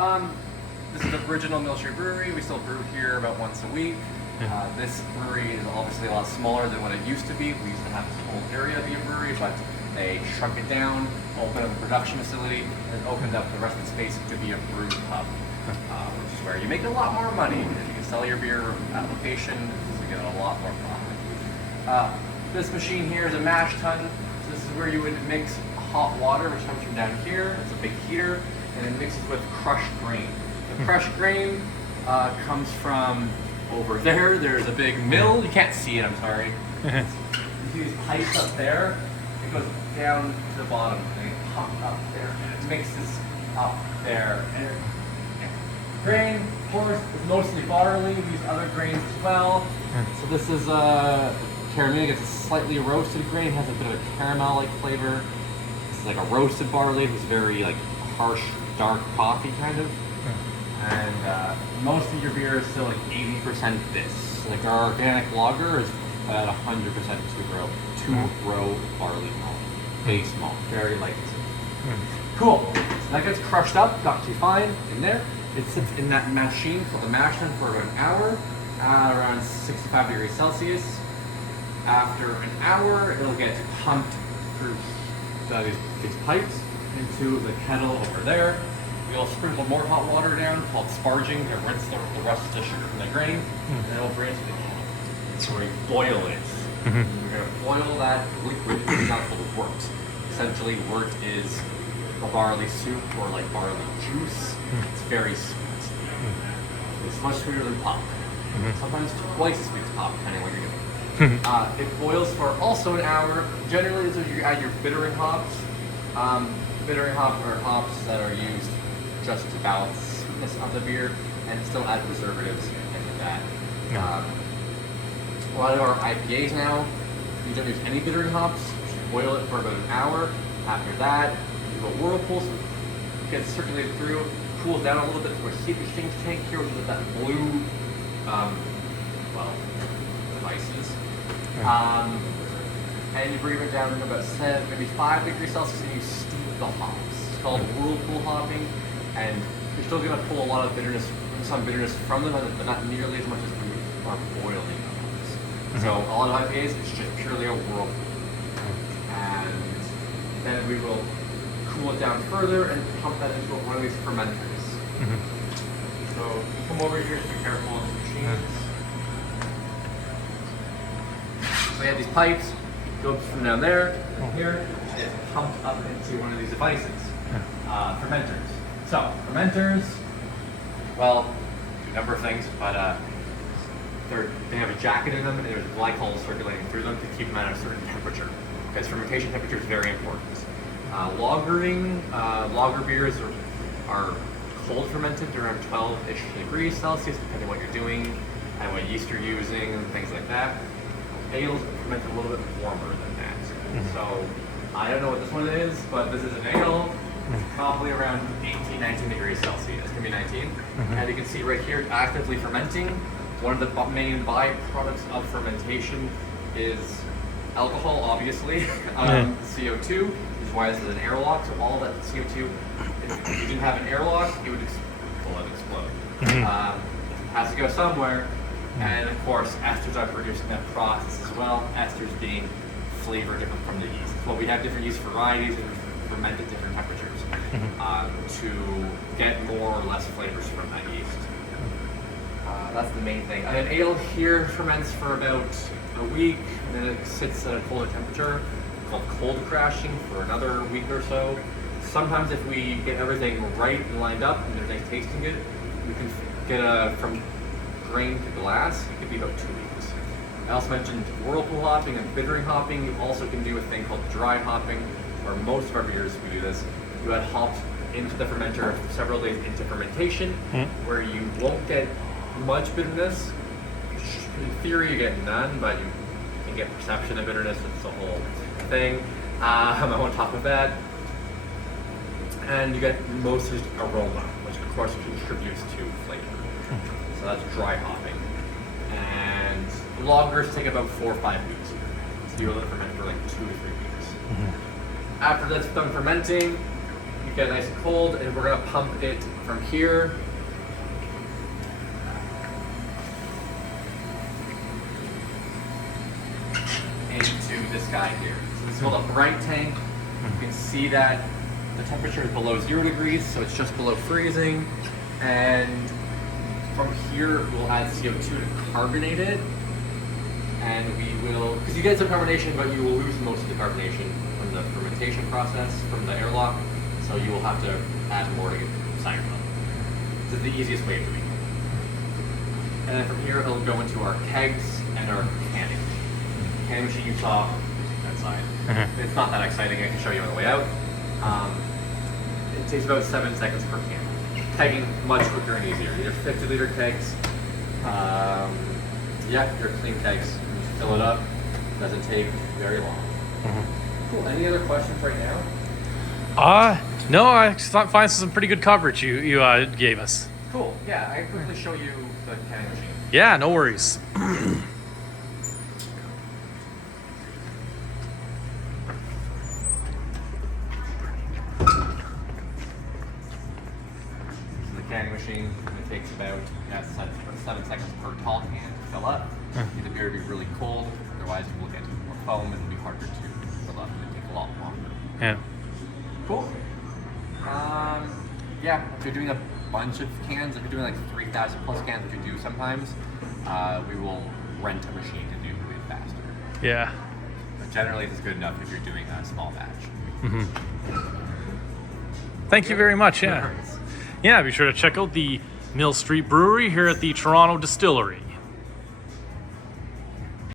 This is the original Mill Street Brewery. We still brew here about once a week. This brewery is obviously a lot smaller than what it used to be. We used to have this whole area be a brewery, but they shrunk it down, opened up a production facility, and opened up the rest of the space to be a brew pub, which is where you make a lot more money. If you can sell your beer at location, you get a lot more profit. This machine here is a mash tun. So this is where you would mix hot water, which comes from down here. It's a big heater, and it mixes with crushed grain. The crushed grain comes from over there. There's a big mill. You can't see it, I'm sorry. You see these pipes up there. It goes down to the bottom and it pumps up there. And it mixes up there. And grain, of course, is mostly barley. We use other grains as well. So this is caramel. It's a slightly roasted grain. It has a bit of a caramel-like flavor. This is like a roasted barley. It's very like harsh, dark coffee kind of. And most of your beer is still like 80% this. Like our organic lager is about 100% two-row barley malt, base malt, very light. Cool. So that gets crushed up, not too fine in there. It sits in that machine called the mash tun for about an hour, around 65 degrees Celsius. After an hour, it'll get pumped through these pipes into the kettle over there. We'll sprinkle more hot water down called sparging to rinse the rest of the sugar from the grain, and then it'll bring it to the kettle. So we boil it. We're going to boil that liquid. It's not called wort. Essentially, wort is a barley soup or like barley juice. It's very sweet. It's much sweeter than pop. Sometimes twice as sweet as pop, depending on what you're doing. It boils for also an hour. Generally, this is where you add your bittering hops. Bittering hops are hops that are used just to balance the sweetness of the beer and still add preservatives into that. A lot of our IPAs now, you don't use any bittering hops. You boil it for about an hour. After that, you do a whirlpool, so it gets circulated through, cools down a little bit through a heat exchange tank here, which is that blue, devices. And you bring it down to about maybe 5 degrees Celsius, and you steep the hops. It's called whirlpool hopping, and you're still going to pull a lot of bitterness, some bitterness from them, but not nearly as much as when you are boiling them. So a lot of IPAs, it's just purely a whirlpool. And then we will cool it down further and pump that into one of these fermenters. So come over here, be careful of the machines. So we have these pipes, goes from down there, and here, it's pumped up into one of these devices, fermenters. So fermenters, well, do a number of things, but they have a jacket in them, and there's glycol circulating through them to keep them at a certain temperature, because fermentation temperature is very important. Lager beers are cold fermented around 12-ish degrees Celsius, depending on what you're doing and what yeast you're using, and things like that. Ales are fermented a little bit warmer than that. So I don't know what this one is, but this is an ale. It's probably around 18, 19 degrees Celsius. It can be 19. And you can see right here, actively fermenting. One of the main byproducts of fermentation is alcohol, obviously. CO2 is why this is an airlock. So all that CO2, if you didn't have an airlock, it would explode. It has to go somewhere. And of course, esters are produced in that process as well. Esters being flavor different from the yeast. Well, we have different yeast varieties and ferment at different temperatures to get more or less flavors from that yeast. That's the main thing. An ale here ferments for about a week, and then it sits at a colder temperature called cold crashing for another week or so. Sometimes if we get everything right and lined up and everything's tasting good, we can get from grain to glass. It could be about 2 weeks. I also mentioned whirlpool hopping and bittering hopping. You also can do a thing called dry hopping, where most of our beers we do this. You add hops into the fermenter several days into fermentation, where you won't get much bitterness. In theory, you get none, but you can get perception of bitterness. It's a whole thing. On top of that, and you get most just aroma, which of course contributes to flavor. So that's dry hopping. And lagers take about 4 or 5 weeks. So you let it ferment for like 2 to 3 weeks. After that's done fermenting, keep it nice and cold, and we're gonna pump it from here. Into this guy here. So this is called a bright tank. You can see that the temperature is below 0 degrees, so it's just below freezing. And from here, we'll add CO2 to carbonate it. And we will, because you get some carbonation, but you will lose most of the carbonation from the fermentation process, from the airlock. So you will have to add more to get styrofoam. This is the easiest way of doing it. And then from here, it'll go into our kegs and our canning. Canning machine you saw outside. It's not that exciting. I can show you on the way out. It takes about 7 seconds per can. Kegging much quicker and easier. These are 50-liter kegs. Yeah, they're clean kegs. You just fill it up. Doesn't take very long. Cool. Any other questions right now? No, I find some pretty good coverage you gave us. Cool. Yeah, I can quickly show you the canning machine. Yeah, no worries. Canning machine, and it takes about 7 seconds per tall can to fill up. Need the beer to be really cold, otherwise you will get more foam and it'll be harder to fill up and it'll take a lot longer. Yeah. Cool. Yeah, if you're doing a bunch of cans, if you're doing like 3,000 plus cans, which you do sometimes, we will rent a machine to do it faster. Yeah. But generally this is good enough if you're doing a small batch. Thank you very much, yeah. Yeah, be sure to check out the Mill Street Brewery here at the Toronto Distillery.